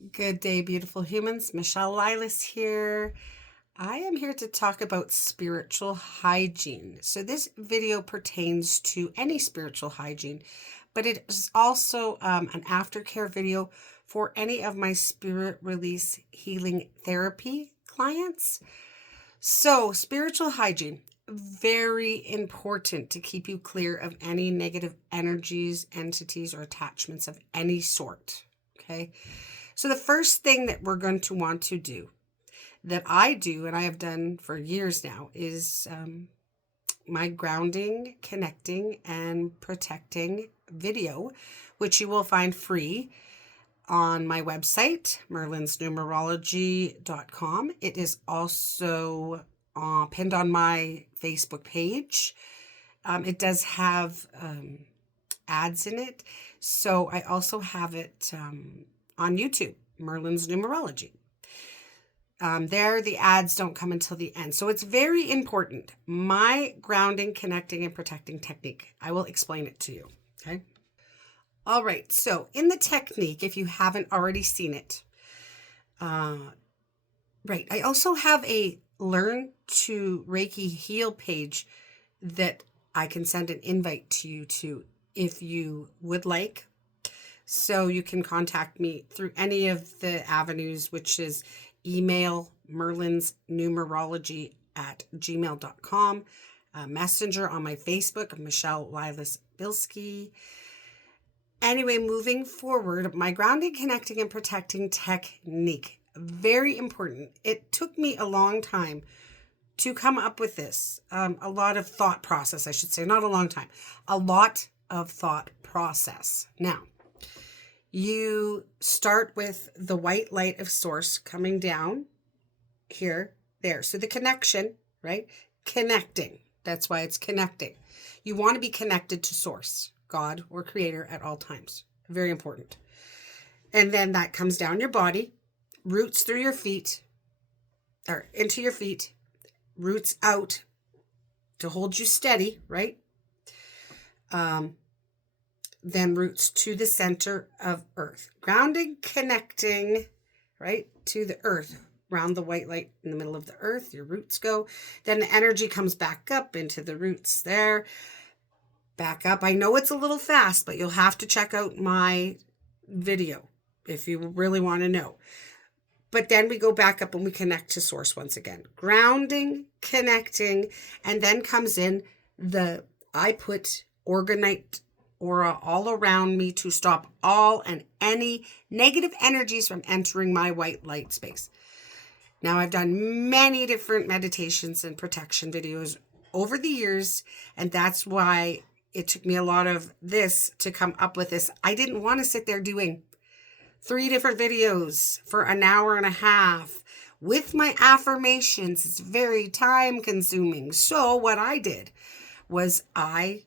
Good day, beautiful humans. Michelle Lilas here. I am here to talk about spiritual hygiene. So, this video pertains to any spiritual hygiene, but it is also an aftercare video for any of my spirit release healing therapy clients. So, spiritual hygiene, very important to keep you clear of any negative energies, entities, or attachments of any sort. Okay. So the first thing that we're going to want to do, that I do, and I have done for years now, is my grounding, connecting, and protecting video, which you will find free on my website, merlinsnumerology.com. It is also pinned on my Facebook page. It does have ads in it. So I also have it on YouTube, Merlin's Numerology. There, the ads don't come until the end. So it's very important. My grounding, connecting, and protecting technique. I will explain it to you. Okay. All right. So in the technique, if you haven't already seen it, right. I also have a Learn to Reiki Heal page that I can send an invite to you to if you would like. So you can contact me through any of the avenues, which is email merlinsnumerology@gmail.com, messenger on my Facebook, Michelle Lilas Bilski. Anyway, moving forward, my grounding, connecting, and protecting technique, very important. It took me a long time to come up with this. A lot of thought process, I should say, not a long time, a lot of thought process. Now, you start with the white light of source coming down here, there. So the connection, right? Connecting. That's why it's connecting. You want to be connected to source, God or creator at all times. Very important. And then that comes down your body, roots through your feet, or into your feet, roots out to hold you steady, right? Then roots to the center of earth. Grounding, connecting, right, to the earth. Around the white light in the middle of the earth, your roots go. Then the energy comes back up into the roots there. Back up. I know it's a little fast, but you'll have to check out my video if you really want to know. But then we go back up and we connect to source once again. Grounding, connecting, and then comes in I put organite aura all around me to stop all and any negative energies from entering my white light space. Now, I've done many different meditations and protection videos over the years, and that's why it took me a lot of this to come up with this. I didn't want to sit there doing 3 different videos for an hour and a half with my affirmations. It's very time consuming. So what I did was I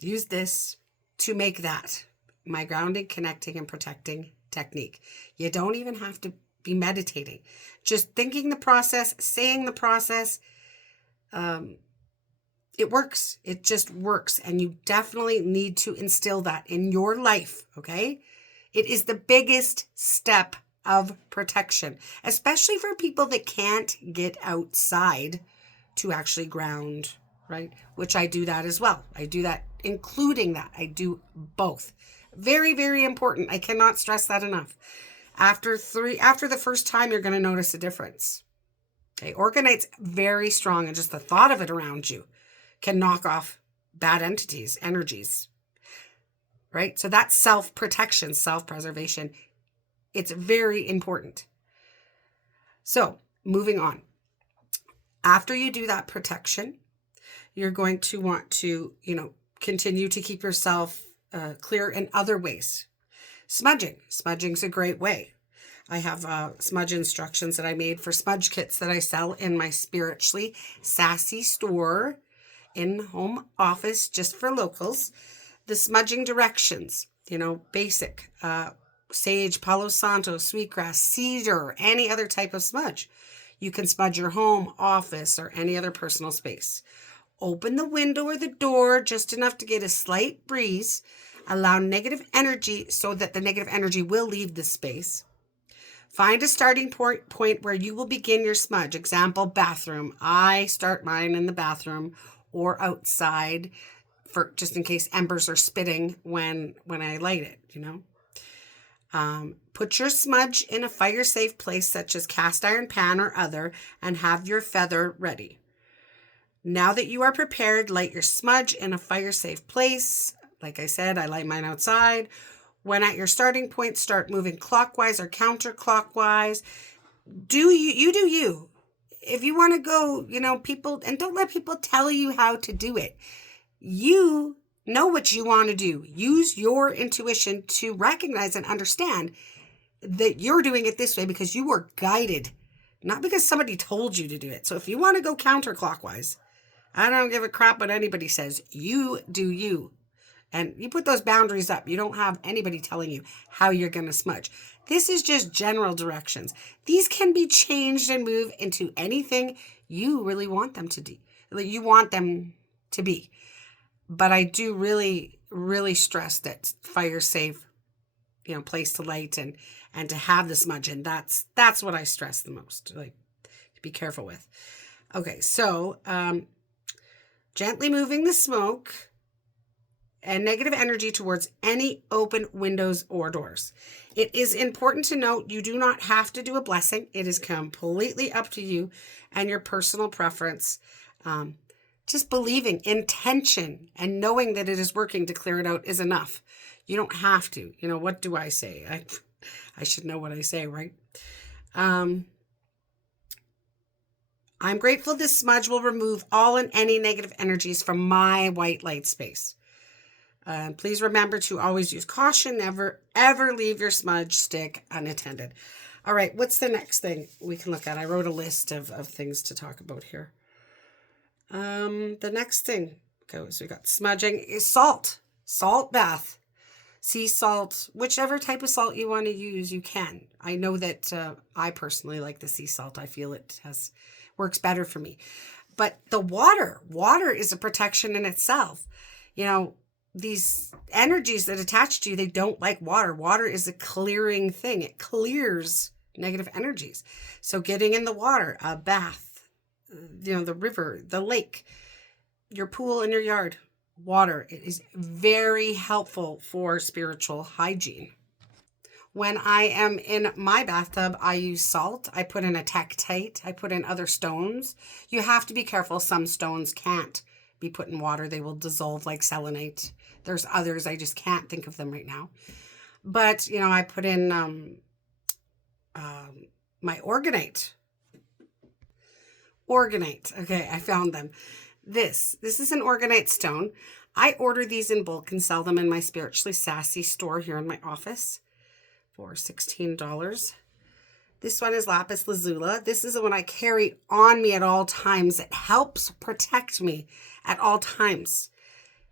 used this to make that my grounding, connecting, and protecting technique. You don't even have to be meditating. Just thinking the process, saying the process, it works. It just works. And you definitely need to instill that in your life, okay? It is the biggest step of protection, especially for people that can't get outside to actually ground, right? Which I do that as well. I do that, including that. I do both. Very, very important. I cannot stress that enough. After the first time, you're going to notice a difference. Okay, organite's very strong, and just the thought of it around you can knock off bad entities, energies, right? So that's self-protection, self-preservation. It's very important. So moving on. After you do that protection, you're going to want to, continue to keep yourself clear in other ways. Smudging. Smudging's a great way. I have smudge instructions that I made for smudge kits that I sell in my Spiritually Sassy store in home office just for locals. The smudging directions, basic, sage, Palo Santo, sweetgrass, cedar, any other type of smudge. You can smudge your home, office, or any other personal space. Open the window or the door just enough to get a slight breeze. Allow negative energy so that the negative energy will leave the space. Find a starting point where you will begin your smudge. Example, bathroom. I start mine in the bathroom or outside for just in case embers are spitting when I light it, Put your smudge in a fire-safe place such as cast iron pan or other and have your feather ready. Now that you are prepared, light your smudge in a fire-safe place. Like I said, I light mine outside. When at your starting point, start moving clockwise or counterclockwise. Do you. If you want to go, people, and don't let people tell you how to do it. You know what you want to do. Use your intuition to recognize and understand that you're doing it this way because you were guided, not because somebody told you to do it. So if you want to go counterclockwise, I don't give a crap what anybody says. You do you. And you put those boundaries up. You don't have anybody telling you how you're going to smudge. This is just general directions. These can be changed and moved into anything you really want them to do. You want them to be. But I do really, really stress that fire safe, place to light and to have the smudge. And that's what I stress the most. Like, be careful with. Okay, so gently moving the smoke and negative energy towards any open windows or doors. It is important to note you do not have to do a blessing. It is completely up to you and your personal preference. Just believing, intention, and knowing that it is working to clear it out is enough. You don't have to. What do I say? I should know what I say, right? I'm grateful this smudge will remove all and any negative energies from my white light space. Please remember to always use caution. Never, ever leave your smudge stick unattended. All right, what's the next thing we can look at? I wrote a list of things to talk about here. The next thing goes, we got smudging is salt bath, sea salt, whichever type of salt you want to use, you can. I know that I personally like the sea salt. I feel it works better for me. But the water is a protection in itself. These energies that attach to you, they don't like water. Water is a clearing thing. It clears negative energies. So getting in the water, a bath, the river, the lake, your pool in your yard, water, it is very helpful for spiritual hygiene. When I am in my bathtub, I use salt. I put in a Tektite. I put in other stones. You have to be careful. Some stones can't be put in water. They will dissolve like selenite. There's others. I just can't think of them right now. But, I put in my organite. Okay, I found them. This is an organite stone. I order these in bulk and sell them in my Spiritually Sassy store here in my office for $16. This one is lapis lazuli. This is the one I carry on me at all times. It helps protect me at all times.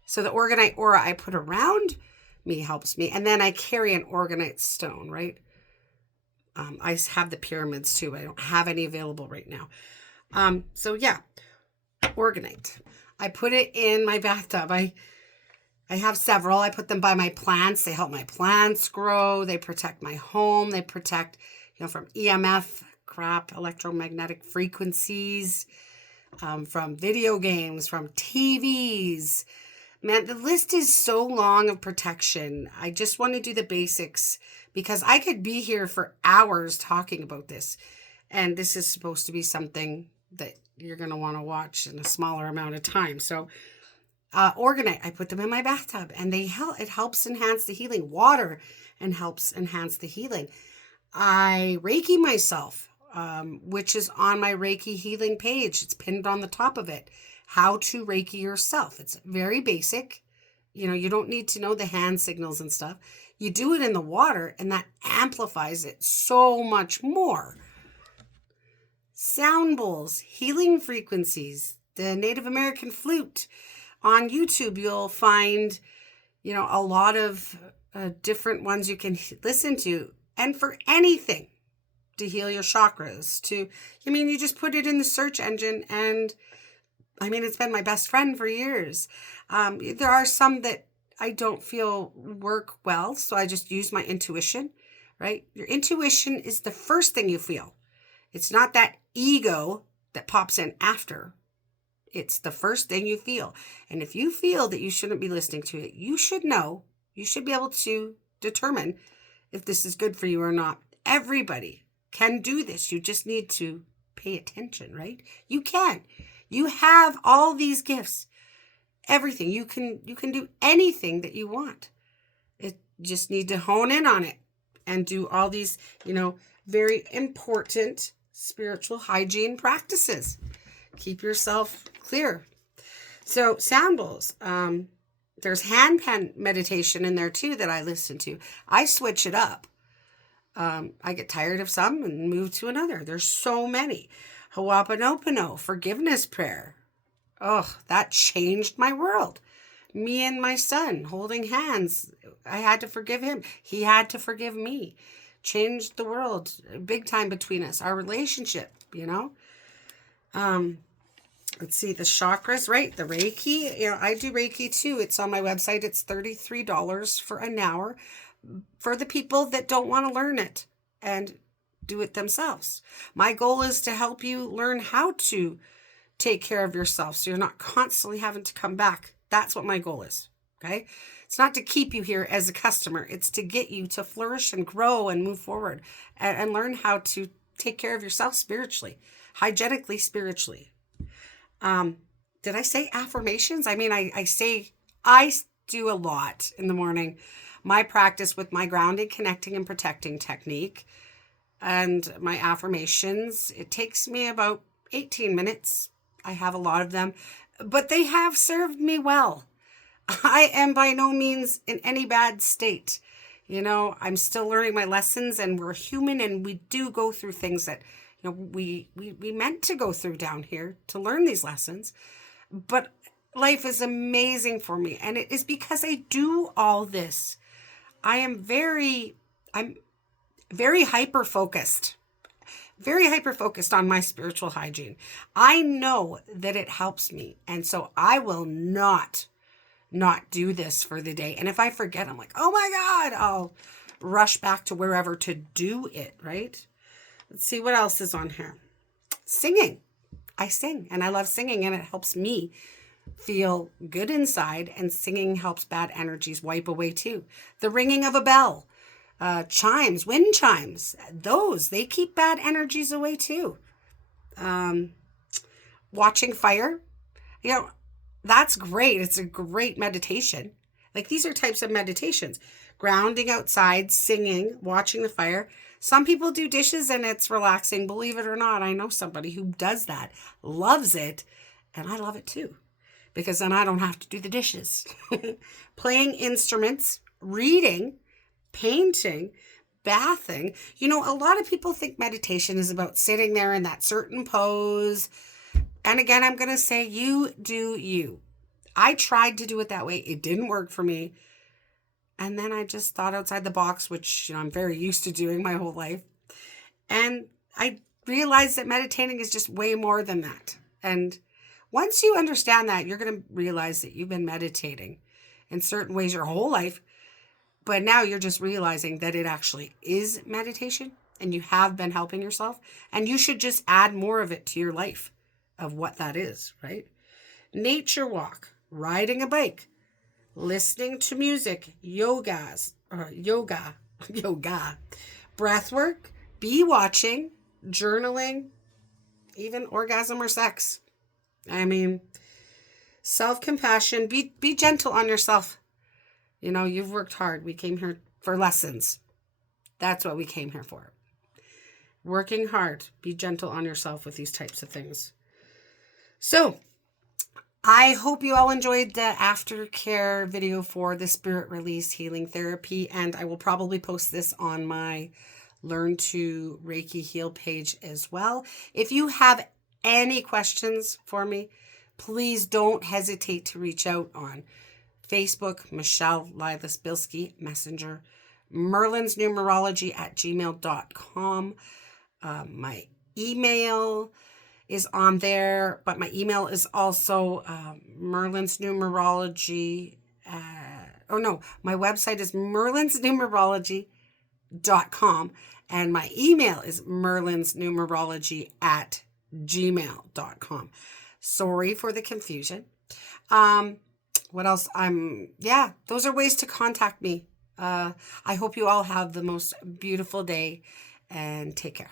So the organite aura I put around me helps me. And then I carry an organite stone, right? I have the pyramids too. I don't have any available right now. Organite. I put it in my bathtub. I have several. I put them by my plants. They help my plants grow. They protect my home. They protect, from EMF, electromagnetic frequencies, from video games, from TVs. Man, the list is so long of protection. I just want to do the basics because I could be here for hours talking about this. And this is supposed to be something that you're going to want to watch in a smaller amount of time. So organite, I put them in my bathtub and it helps enhance the healing. Water and helps enhance the healing. I Reiki myself, which is on my Reiki healing page. It's pinned on the top of it. How to Reiki yourself. It's very basic. You don't need to know the hand signals and stuff. You do it in the water and that amplifies it so much more. Sound bowls, healing frequencies, the Native American flute. On YouTube, you'll find, a lot of different ones you can listen to. And for anything to heal your chakras, you just put it in the search engine and it's been my best friend for years. There are some that I don't feel work well, so I just use my intuition, right? Your intuition is the first thing you feel. It's not that ego that pops in after. It's the first thing you feel. And if you feel that you shouldn't be listening to it, you should know, you should be able to determine if this is good for you or not. Everybody can do this. You just need to pay attention, right? You can. You have all these gifts. Everything. You can do anything that you want. You just need to hone in on it and do all these, very important spiritual hygiene practices. Keep yourself clear. So sound bowls. There's handpan meditation in there too that I listen to. I switch it up. I get tired of some and move to another. There's so many. Ho'oponopono, forgiveness prayer. Oh, that changed my world. Me and my son holding hands. I had to forgive him. He had to forgive me. Changed the world big time between us. Our relationship, Let's see, the chakras, right? The Reiki. I do Reiki too. It's on my website. It's $33 for an hour for the people that don't want to learn it and do it themselves. My goal is to help you learn how to take care of yourself so you're not constantly having to come back. That's what my goal is, okay? It's not to keep you here as a customer. It's to get you to flourish and grow and move forward and learn how to take care of yourself spiritually, hygienically, spiritually. Did I say affirmations? I mean, I do a lot in the morning. My practice with my grounding, connecting, and protecting technique and my affirmations, it takes me about 18 minutes. I have a lot of them, but they have served me well. I am by no means in any bad state. I'm still learning my lessons, and we're human, and we do go through things that, we meant to go through down here to learn these lessons. But life is amazing for me, and it is because I do all this. I'm very hyper-focused. Very hyper-focused on my spiritual hygiene. I know that it helps me. And so I will not do this for the day. And if I forget, I'm like, oh my God, I'll rush back to wherever to do it, right? Let's see what else is on here. Singing. I sing, and I love singing, and it helps me feel good inside, and singing helps bad energies wipe away too. The ringing of a bell. Chimes, wind chimes, they keep bad energies away too. Watching fire, that's great. It's a great meditation. Like, these are types of meditations. Grounding outside, singing, watching the fire. Some people do dishes and it's relaxing. Believe it or not, I know somebody who does that, loves it, and I love it too, because then I don't have to do the dishes. Playing instruments, reading, painting, bathing. A lot of people think meditation is about sitting there in that certain pose. And again, I'm going to say, you do you. I tried to do it that way. It didn't work for me. And then I just thought outside the box, which I'm very used to doing my whole life. And I realized that meditating is just way more than that. And once you understand that, you're going to realize that you've been meditating in certain ways your whole life. But now you're just realizing that it actually is meditation, and you have been helping yourself, and you should just add more of it to your life of what that is, right? Nature walk, riding a bike, listening to music, yoga, breath work, bee watching, journaling, even orgasm or sex. I mean, self-compassion, be gentle on yourself. You've worked hard. We came here for lessons. That's what we came here for. Working hard. Be gentle on yourself with these types of things. So, I hope you all enjoyed the aftercare video for the Spirit Release Healing Therapy, and I will probably post this on my Learn to Reiki Heal page as well. If you have any questions for me, please don't hesitate to reach out on Facebook, Michelle Lilas Bilski, Messenger, Merlin's Numerology at gmail.com. My email is on there, but my email is also Merlin's Numerology. My website is merlinsnumerology gmail.com. And my email is merlinsnumerology@gmail.com. Sorry for the confusion. What else? Those are ways to contact me. I hope you all have the most beautiful day and take care.